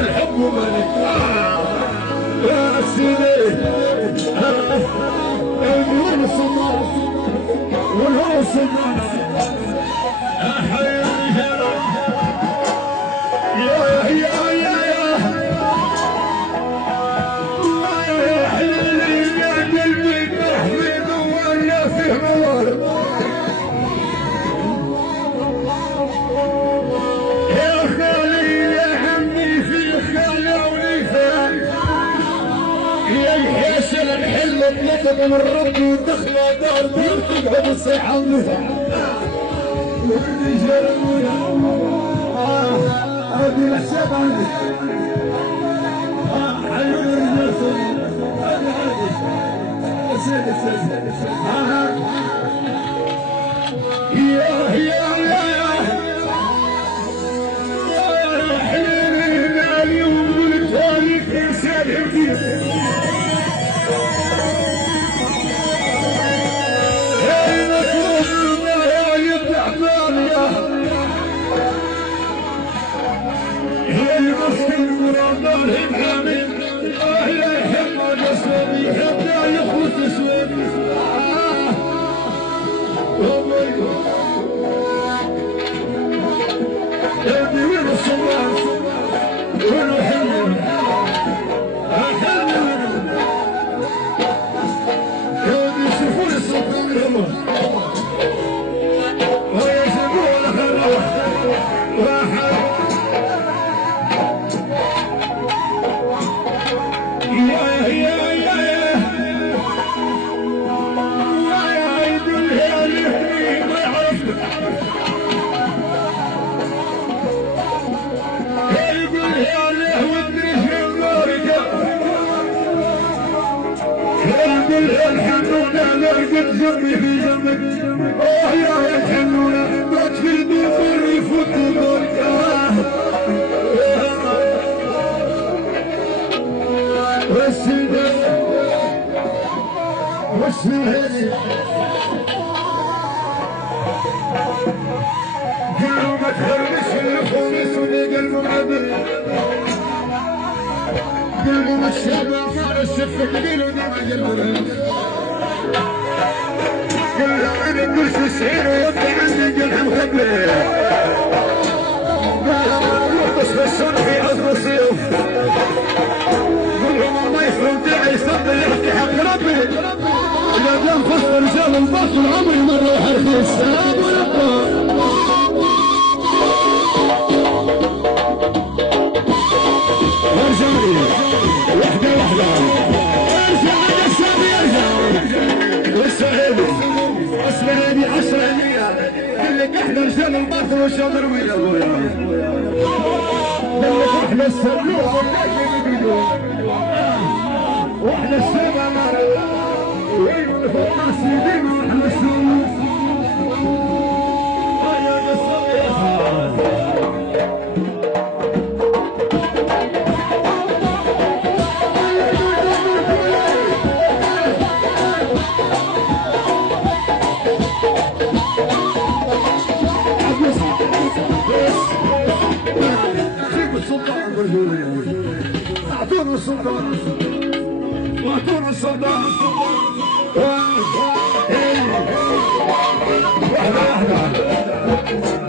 الحب ملك يا سيدي النور صدى والهوى صدى يا حليلي يا قلبي محمد وانا فيه موارد الحلم اطلقت من ربي ودخلة دار تقعد الصيحة والرجال هذه الحساب عندي عيون الرجال حليلي مالي وقلت هذه في سالم جنبي في جنبك يا الحنونة بات في البيفور يفوت البركة والسيدة والسهل قالوا ما تخربش الخميس وني قلبه معبر قلبه مش شباب على الشفك قيلوا دي ما جنبه كل سعيد ويبقى عندي جرح مخبر يغطس في الشر في عصر الصيف كلهم ما يفهم داعي يصدق يحكي حق ربي اذا كان فصل رجال الباطل عمري ما نروح رخيص ابو الابطال ارجعي وحده وحده ارجع على الشعبي ارجع والسعيد اسمع هذه 10 قال لك احنا رجال الباطل والشاطر وين ابويا قال لك احنا السلوك واحنا السبع وين الناس يدين واحنا السلوك يا الصبيحه اعطونا السلطان واعطونا السلطان واحدة واحدة